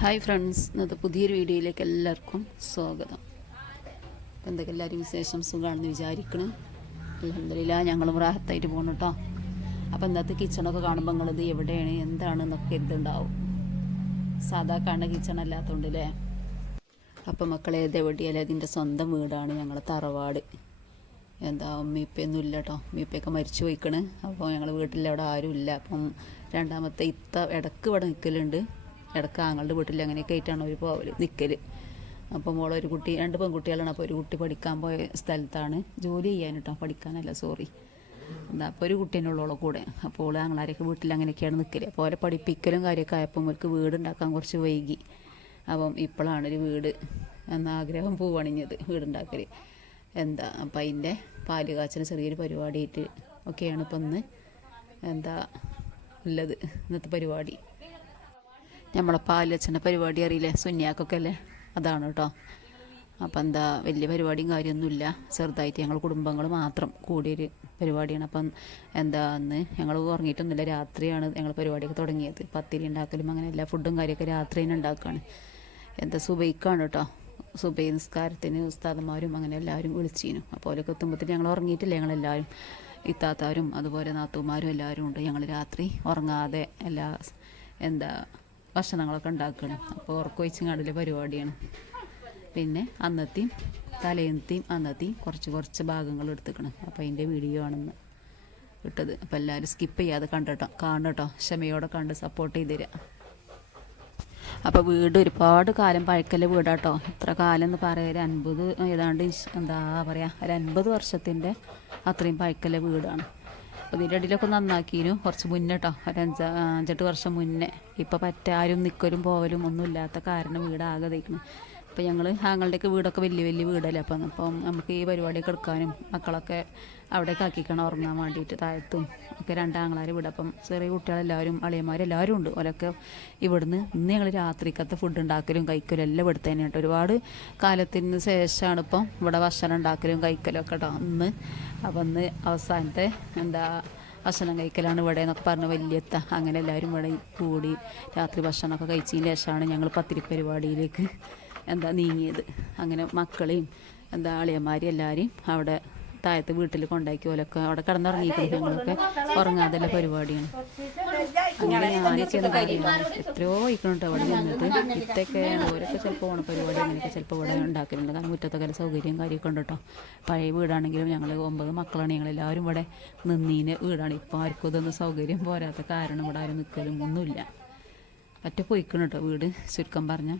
Hi friends ഇന്നത്തെ പുതിയൊരു വീഡിയോയിലേക്ക് എല്ലാവർക്കും സ്വാഗതം. എന്തൊക്കെ എല്ലാവരും വിശേഷം? സുഖമാണെന്ന് വിചാരിക്കണം. അലഹമില്ല ഞങ്ങളും റാഹത്തായിട്ട് പോകണം കേട്ടോ അപ്പോൾ ഇന്നത്തെ കിച്ചണൊക്കെ കാണുമ്പോൾ നിങ്ങളിത് എവിടെയാണ് എന്താണ് എന്നൊക്കെ ഇതുണ്ടാവും സാധാ കാണുന്ന കിച്ചൺ അല്ലാത്തതുകൊണ്ട് അല്ലേ അപ്പം മക്കളെ ഇത് എവിടെയല്ല ഇതിന്റെ സ്വന്തം വീടാണ് ഞങ്ങളെ തറവാട്. എന്താ ഉമ്മിയപ്പയൊന്നും ഇല്ല കേട്ടോ ഉമ്മിയപ്പയൊക്കെ മരിച്ചു പോയിക്കണ്. അപ്പോൾ ഞങ്ങൾ വീട്ടിൽ അവിടെ ആരും ഇല്ല. അപ്പം രണ്ടാമത്തെ ഇത്ത ഇടയ്ക്ക് ഇവിടെ നിൽക്കലുണ്ട് ഇടയ്ക്ക് ആങ്ങളുടെ വീട്ടിൽ അങ്ങനെയൊക്കെ ആയിട്ടാണ് അവർ പോവൽ നിൽക്കൽ അപ്പം മോളെ ഒരു കുട്ടി രണ്ട് പെൺകുട്ടികളാണ്. അപ്പോൾ ഒരു കുട്ടി പഠിക്കാൻ പോയ സ്ഥലത്താണ് ജോലി ചെയ്യാൻ കേട്ടോ പഠിക്കാനല്ല സോറി എന്താ അപ്പോൾ ഒരു കുട്ടീനുള്ളോളെ കൂടെ. അപ്പോൾ ഓൾ ആങ്ങളാരൊക്കെ വീട്ടിൽ അങ്ങനെയൊക്കെയാണ് നിൽക്കൽ അപ്പോൾ അവരെ പഠിപ്പിക്കലും കാര്യമൊക്കെ ആയപ്പോൾ അവർക്ക് വീട് ഉണ്ടാക്കാൻ കുറച്ച് വൈകി. അപ്പം ഇപ്പോഴാണ് ഒരു വീട് എന്ന ആഗ്രഹം പൂവണിഞ്ഞത് വീടുണ്ടാക്കൽ എന്താ അപ്പം അതിന്റെ പാൽ കാച്ചിന് ചെറിയൊരു പരിപാടിയായിട്ട് ഒക്കെയാണ് ഇപ്പം ഇന്ന് എന്താ ഉള്ളത് ഇന്നത്തെ പരിപാടി. നമ്മളെ പാൽ വെച്ചന്റെ പരിപാടി അറിയില്ലേ? സുന്യാക്കൊക്കെ അല്ലേ? അതാണ് കേട്ടോ. അപ്പം എന്താ വലിയ പരിപാടിയും കാര്യമൊന്നുമില്ല. ചെറുതായിട്ട് ഞങ്ങൾ കുടുംബങ്ങൾ മാത്രം കൂടിയൊരു പരിപാടിയാണ്. അപ്പം എന്താ അന്ന് ഞങ്ങൾ ഉറങ്ങിയിട്ടൊന്നുമില്ല. രാത്രിയാണ് ഞങ്ങൾ പരിപാടിയൊക്കെ തുടങ്ങിയത്. പത്തിരി ഉണ്ടാക്കലും അങ്ങനെ എല്ലാ ഫുഡും കാര്യമൊക്കെ രാത്രി തന്നെ ഉണ്ടാക്കുകയാണ്. എന്താ സുബൈക്കാണ് കേട്ടോ. സുബൈ നിസ്കാരത്തിന് ഉസ്താദന്മാരും അങ്ങനെ എല്ലാവരും വിളിച്ചിരുന്നു അപ്പോൾ അവരൊക്കെ ഞങ്ങൾ ഉറങ്ങിയിട്ടില്ല ഞങ്ങളെല്ലാവരും. ഇത്താത്താരും അതുപോലെ നാത്തൂമാരും എല്ലാവരും ഉണ്ട്. ഞങ്ങൾ രാത്രി ഉറങ്ങാതെ എല്ലാ എന്താ ഭക്ഷണങ്ങളൊക്കെ ഉണ്ടാക്കണം. അപ്പോൾ ഉറക്കൊഴിച്ചങ്ങാടിലെ പരിപാടിയാണ്. പിന്നെ അന്നത്തെയും തലേന്നത്തെയും അന്നത്തെയും കുറച്ച് കുറച്ച് ഭാഗങ്ങൾ എടുത്തുക്കണം. അപ്പോൾ അതിന്റെ വീഡിയോ ആണെന്ന് ഇട്ടത്. അപ്പോൾ എല്ലാവരും സ്കിപ്പ് ചെയ്യാതെ കണ്ടട്ടോ. കാണട്ടോ. ക്ഷമയോടെ കണ്ട് സപ്പോർട്ട് ചെയ്ത് തരിക അപ്പോൾ വീട് ഒരുപാട് കാലം പഴക്കല്ല വീടാട്ടോ. ഇത്ര കാലം എന്ന് പറയാം ഒരു അൻപത് ഏതാണ്ട് എന്താ പറയുക ഒരു അൻപത് വർഷത്തിന്റെ അത്രയും പഴക്കല്ല വീടാണ്. അപ്പോൾ ഇതിന്റെ ഇടയിലൊക്കെ നന്നാക്കിയിരുന്നു കുറച്ച് മുന്നേ കേട്ടോ ഒരു അഞ്ച അഞ്ചെട്ട് വർഷം മുന്നേ. ഇപ്പം പറ്റ ആരും നിൽക്കലും പോവലും ഒന്നും ഇല്ലാത്ത കാരണം വീടാകെ തയ്ക്കുന്നു അപ്പോൾ ഞങ്ങൾ ആങ്ങളുടെയൊക്കെ വീടൊക്കെ വലിയ വലിയ വീടല്ലേ? അപ്പം അപ്പം നമുക്ക് ഈ പരിപാടിയൊക്കെ എടുക്കാനും മക്കളൊക്കെ അവിടേക്ക് ആക്കിക്കണം ഉറങ്ങാൻ വേണ്ടിയിട്ട് താഴത്തും ഒക്കെ രണ്ടാങ്ങളാർ ഇവിടെ അപ്പം ചെറിയ കുട്ടികളെല്ലാവരും അളിയന്മാരെല്ലാവരും ഉണ്ട്. ഓലൊക്കെ ഇവിടുന്ന് ഇന്ന് ഞങ്ങൾ രാത്രിക്കത്തെ ഫുഡ് ഉണ്ടാക്കലും കഴിക്കലും എല്ലാം ഇവിടുത്തെ തന്നെയാണ് കേട്ടോ. ഒരുപാട് കാലത്തിന് ശേഷമാണ് ഇപ്പം ഇവിടെ ഭക്ഷണം ഉണ്ടാക്കലും കഴിക്കലും ഒക്കെ കേട്ടോ ഇന്ന് അപ്പം ഇന്ന് അവസാനത്തെ എന്താ ഭക്ഷണം കഴിക്കലാണ് ഇവിടെ എന്നൊക്കെ പറഞ്ഞ് വലിയത്ത അങ്ങനെ എല്ലാവരും ഇവിടെ കൂടി രാത്രി ഭക്ഷണമൊക്കെ കഴിച്ചതിന് ശേഷമാണ് ഞങ്ങൾ പത്തിരി പരിപാടിയിലേക്ക് എന്താ നീങ്ങിയത്. അങ്ങനെ മക്കളെയും എന്താ അളിയന്മാരെയും എല്ലാവരെയും അവിടെ താഴത്തെ വീട്ടിൽ കൊണ്ടാക്കി പോലൊക്കെ അവിടെ കിടന്നുറങ്ങിയിരിക്കുന്നു. ഞങ്ങളൊക്കെ ഉറങ്ങാതെ പരിപാടിയാണ്. അങ്ങനെ കാര്യമാണ് എത്രയോ ഇക്കണുണ്ട് അവിടെ വന്നിട്ട് ഇത്തൊക്കെ ഓരൊക്കെ ചിലപ്പോൾ ഓണ പരിപാടി അങ്ങനെയൊക്കെ ചിലപ്പോൾ ഇവിടെ ഉണ്ടാക്കലുണ്ട്. കാരണം മുറ്റത്തൊക്കെ സൗകര്യം കാര്യമൊക്കെ ഉണ്ട് കേട്ടോ. പഴയ വീടാണെങ്കിലും ഞങ്ങൾ ഒമ്പത് മക്കളാണ്. ഞങ്ങൾ എല്ലാവരും ഇവിടെ നിന്നീനെ വീടാണ്. ഇപ്പോൾ ആർക്കും ഇതൊന്നും സൗകര്യം പോരാത്ത കാരണം ഇവിടെ ആരും നിൽക്കലും ഒന്നുമില്ല. ഒറ്റ പോയിക്കണം കേട്ടോ വീട് ചുരുക്കം പറഞ്ഞാൽ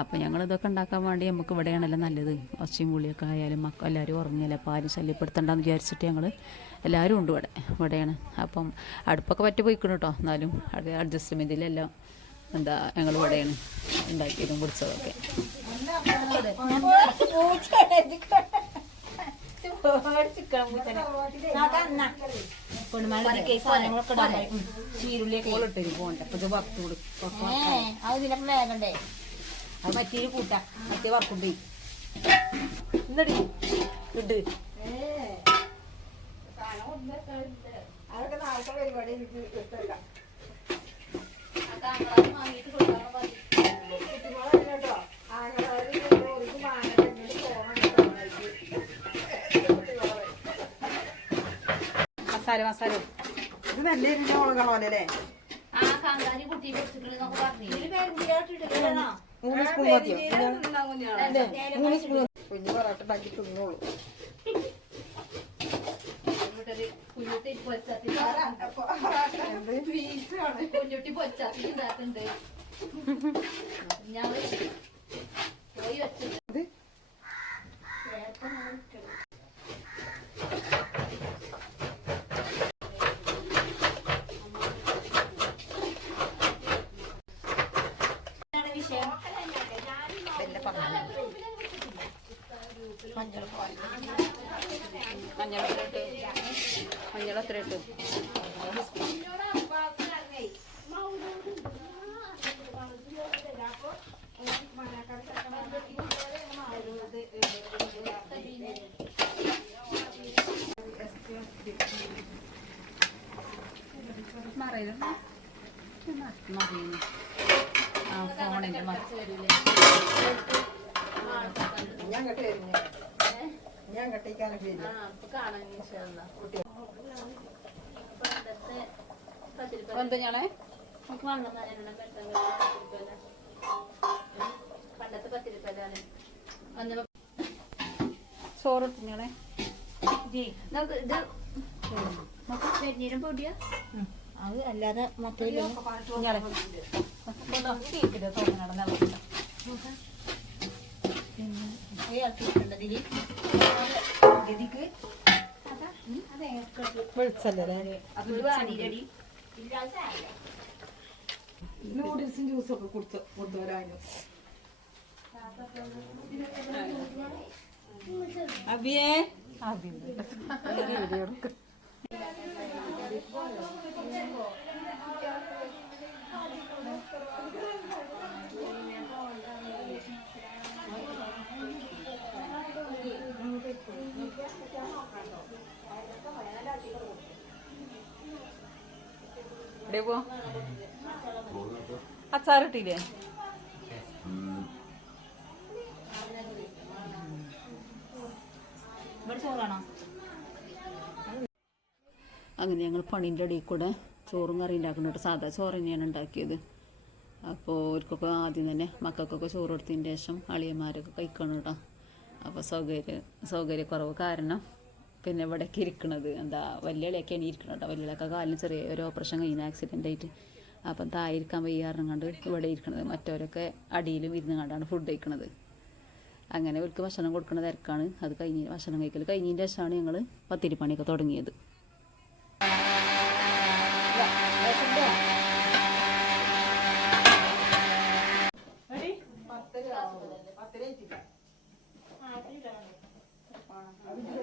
അപ്പോൾ ഞങ്ങൾ ഇതൊക്കെ ഉണ്ടാക്കാൻ വേണ്ടി നമുക്ക് ഇവിടെയാണല്ലോ നല്ലത്. ഒച്ചയും പുളിയൊക്കെ ആയാലും മക്ക എല്ലാവരും ഉറങ്ങിയല്ലേ? അപ്പോൾ ആരും ശല്യപ്പെടുത്തണ്ടെന്ന് വിചാരിച്ചിട്ട് ഞങ്ങൾ എല്ലാവരും ഉണ്ട് ഇവിടെ. ഇവിടെയാണ്. അപ്പം അടുപ്പൊക്കെ പറ്റി പോയിക്കണം കേട്ടോ എന്നാലും അത് അഡ്ജസ്റ്റ്മെന്റിലെല്ലാം എന്താ ഞങ്ങൾ ഇവിടെയാണ് ഉണ്ടാക്കിയതും കുടിച്ചതൊക്കെ. ചീരുള്ളിയൊക്കെ പോകണ്ടേ അപ്പൊ ഇത് വറുത്ത് കൊടുക്കും അത് മറ്റേ കൂട്ട. മറ്റേ വറക്കുമ്പേ പോയി. എന്നടി ഇട് അതൊക്കെ നാളത്തെ പരിപാടി എനിക്ക് ഇട്ടേക്കാം കുട്ടികളെ കേട്ടോ ആങ്ങളാര് ഒരു മസാല മസാല. ഇത് നല്ല എരിഞ്ഞ ആ കാന്താരി കുട്ടി പൊടിച്ചിട്ടുണ്ടെന്നൊക്കെ പറഞ്ഞു മൂന്ന് സ്പൂൺ മതിയോ? മൂന്ന് സ്പൂൺ കുഞ്ഞു പൊറോട്ട ഉണ്ടാക്കി തിന്നോളൂ. കുഞ്ഞുട്ടി പൊച്ചാത്തി കുഞ്ഞുട്ടി ഉണ്ടാക്കുന്നുണ്ട്. ഞാൻ പോയി മഞ്ഞൾ എത്ര ഇട്ട് മഞ്ഞൾ എത്ര ഇട്ട് മറിയുന്നു മറിയുന്നു ആ ഫോണിന്റെ മറച്ച് ഞാൻ കെട്ടി വരുന്നു ഞാൻ കെട്ടിക്കാനൊക്കെ ഇല്ല? എന്താ ഞാളെ പണ്ടത്തെ പത്തിരിപ്പല്ലാണ് ചോറ് ഞാളെ നമുക്ക് ഇത് പൊടിയാ. അത് അല്ലാതെ മൊത്തം ഞാളെ കേക്കില്ല തോന്നണം വെളിച്ചല്ലേ ഒരു വാണിരടി നൂഡിൽസും ജ്യൂസും ഒക്കെ കൊടുത്ത് കൊണ്ടുവരാനും? അബിയേ? പോ അച്ചാറിട്ടില്ലേ? ഇവിടെ അങ്ങനെ ഞങ്ങൾ പണീന്റെ ഇടയിൽ കൂടെ ചോറും കറി ഉണ്ടാക്കുന്നുണ്ട് സാധാ ചോറ് തന്നെയാണ് ഉണ്ടാക്കിയത്. അപ്പോൾ അവർക്കൊക്കെ ആദ്യം തന്നെ മക്കൾക്കൊക്കെ ചോറ് കൊടുത്തതിന് ശേഷം അളിയന്മാരൊക്കെ കഴിക്കണം കേട്ടോ. അപ്പോൾ സൗകര്യ സൗകര്യക്കുറവ് കാരണം പിന്നെ ഇവിടേക്ക് ഇരിക്കണത്. എന്താ വലിയ ഇനി ഇരിക്കണം കേട്ടോ. വലിയ ഇളയൊക്കെ കാലിന് ചെറിയ ഒരു ഓപ്പറേഷൻ കഴിഞ്ഞ ആക്സിഡന്റ് ആയിട്ട്. അപ്പം തായിരിക്കാൻ വയ്യാറും കണ്ട് ഇവിടെ ഇരിക്കണത്. മറ്റവരൊക്കെ അടിയിലും ഇരുന്ന് കണ്ടാണ് ഫുഡ് കഴിക്കണത്. അങ്ങനെ ഇവർക്ക് ഭക്ഷണം കൊടുക്കുന്ന തിരക്കാണ്. അത് കഴിഞ്ഞ് ഭക്ഷണം കഴിക്കൽ കഴിഞ്ഞതിന്റെ ശേഷമാണ് ഞങ്ങൾ പത്തിരിപ്പണിയൊക്കെ തുടങ്ങിയത് കാരും വേണം അതാണോ നല്ല ഇതുവരെ ഒരു അതല്ലേ കുട്ടിമാളെ അത് ചെന്നാ കല്യാണം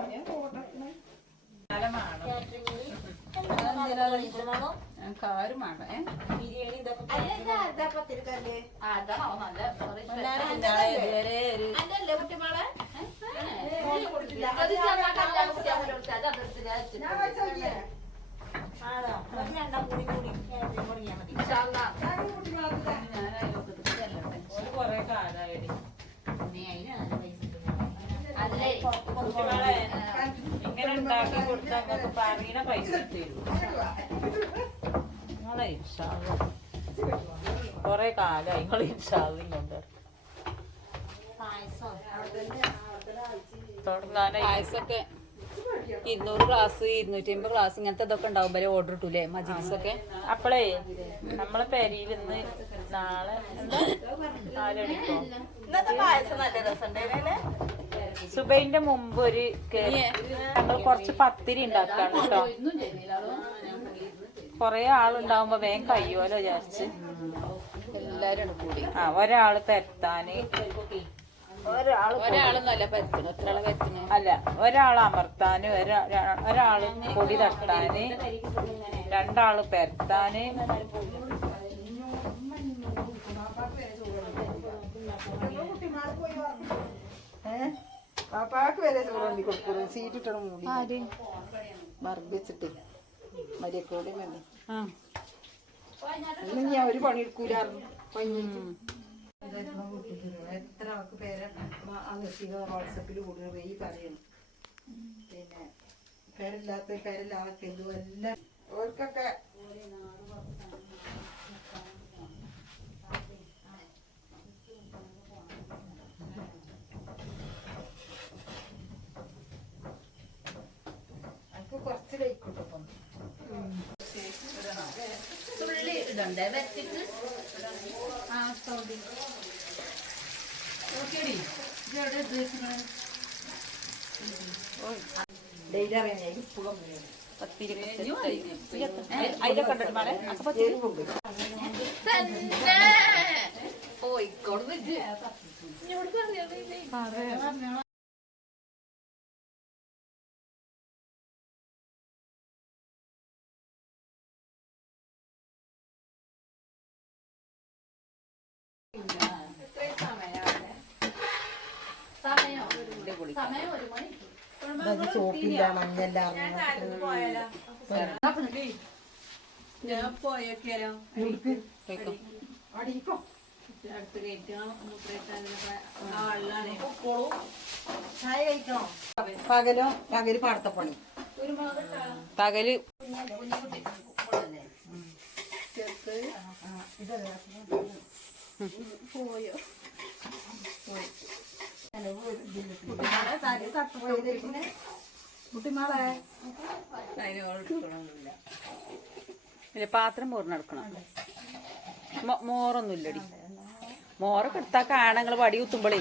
കുട്ടിയാ പോലെ കൊടുത്തത്. അത് അതെടുത്ത് ഞാൻ വെച്ചിട്ടുണ്ട്. ഇൻഷാ കുറേ കാലായി. അല്ലേ? ഇങ്ങനെ ഉണ്ടാക്കി കൊടുത്താൽ പറയണ പൈസ തരും നിങ്ങളെ ഇൻഷാള്ള കൊറേ കാലായി നിങ്ങൾ ഇൻഷാള്ളും കൊണ്ട് തുടങ്ങാനൊക്കെ ഇരുന്നൂറ് ക്ലാസ് ഇരുന്നൂറ്റി അമ്പത് ക്ലാസ് ഇങ്ങനത്തെ ഇതൊക്കെ ഉണ്ടാവും. വരെ ഓർഡർ ഇട്ടൂലേ? മജീസൊക്കെ അപ്പളേ നമ്മളെ പെരിയിൽ ഇന്ന് നാളെ നാലടിക്കോ? സുബൈന്റെ മുമ്പ് ഒരു ഞങ്ങൾ കുറച്ച് പത്തിരി ഉണ്ടാക്കാണ് കേട്ടോ. കൊറേ ആളുണ്ടാവുമ്പോ വേഗം കഴിയുമല്ലോ വിചാരിച്ച്. എല്ലാരും കൂടി. ആ ഒരാൾ തരത്താന് ഒരാൾ അല്ല ഒരാൾ അമർത്താന് ഒരാൾ പൊടി തട്ടാന് രണ്ടാൾ പെരത്താന്. പാപ്പാക്ക് വരെ ചോറുണ്ടി കൊടുക്കുന്നു സീറ്റ് ഇട്ടണം മൂടി. മർദ്ദിച്ചിട്ട് മരിയക്കോടെ വേണ്ടി ആ. ഇന്ന് ഞാൻ ഒരു പണി എടുക്കൂലായിരുന്നു. എത്ര ആൾക്ക് പേരെ അനസിക വാട്സപ്പിൽ കൂടുന്നത് ഈ പറയണം പിന്നെ പേരില്ലാത്ത പേരില്ലാത്ത ഇതും എല്ലാം. ഓർക്കൊക്കെ എനിക്ക് കുറച്ച് ലൈക്കോട്ടെ ഇപ്പം ഇടണ്ടേ വെച്ചിട്ട്. ആ സൗദി. ഡെയിലി അറിയാൻ ഇപ്പോഴും പത്തിരി അതിലൊക്കെ ഉണ്ടോ മോളെ? അപ്പൊ പത്തിരി എരിവുണ്ട് കോഴിക്കോട് എന്നോട് പറയാ സമയോ സമയം ഒരു മണി അത് ചോപ്പില്ല മഞ്ഞല്ല ഞാൻ പോയൊക്കെയാലോ? പോയിക്കോ. അടിക്കോ വെള്ളാണ് ചായ കഴിക്കണോ പകലോ? പകൽ പോയോ? പോയി. പകൽ കുട്ടിമാളെ ഇല്ല പാത്രം മോറൊന്നും ഇല്ലടി മോറൊക്കെ എടുത്താ കാണങ്ങൾ വടി കുത്തുമ്പോളേ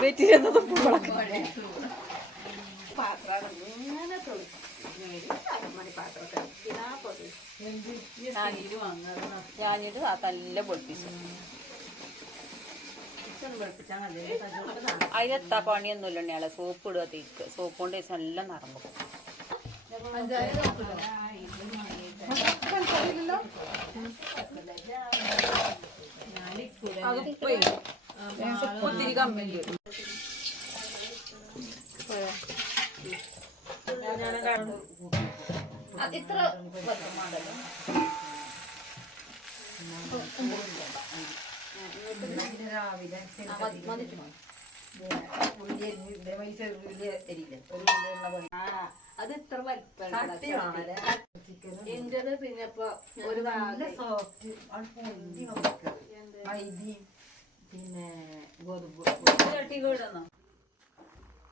വെറ്റി തുമ്പളൊക്കെ ഞാനിത് നല്ല പൊളിപ്പിച്ചു അതിലെത്താ പണിയൊന്നുമില്ല ഉണ്ണിയാളെ സോപ്പ് ഇടുക തേക്ക് സോപ്പ് കൊണ്ട് തേച്ച് നല്ല നറമ്പ് ഇത്ര അത് ഇത്ര ഇന്റത് പിന്നെ ഒരു പിന്നെ ഗോതമ്പ്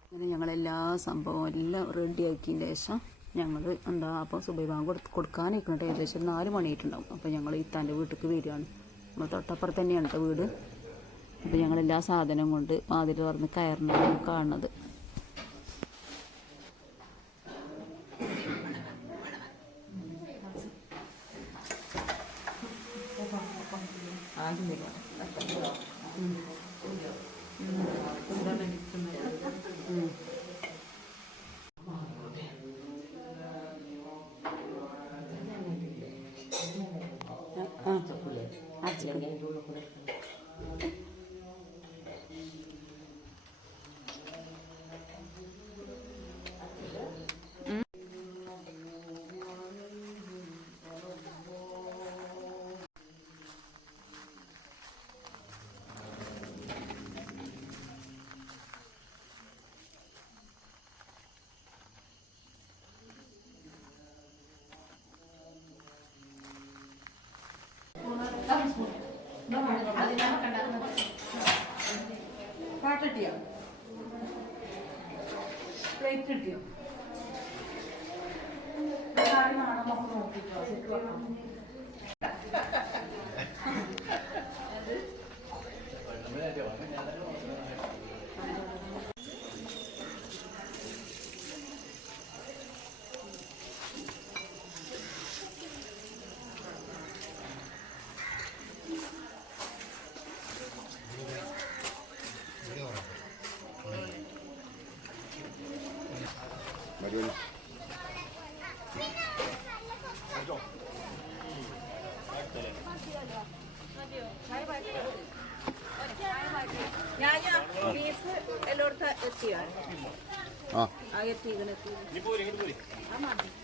അങ്ങനെ ഞങ്ങളെല്ലാ സംഭവം എല്ലാം റെഡിയാക്കിയതിന് ശേഷം ഞങ്ങൾ എന്താ അപ്പോൾ സുബൈ ബാങ്ക് കൊടുത്ത് കൊടുക്കാനിരിക്കട്ടെ ഏകദേശം നാല് മണിയായിട്ടുണ്ടാവും. അപ്പം ഞങ്ങൾ ഇത്താന്റെ വീട്ടിലേക്ക് വരികയാണ്. നമ്മൾ തൊട്ടപ്പുറത്ത് തന്നെയാണ് കേട്ടോ വീട്. അപ്പോൾ ഞങ്ങൾ എല്ലാ സാധനവും കൊണ്ട് വാതിൽ തുറന്ന് കയറുന്നതാണ് കാണുന്നത്. പ്ലേറ്റ് കിട്ടിയോ ഞാൻ come Tamam.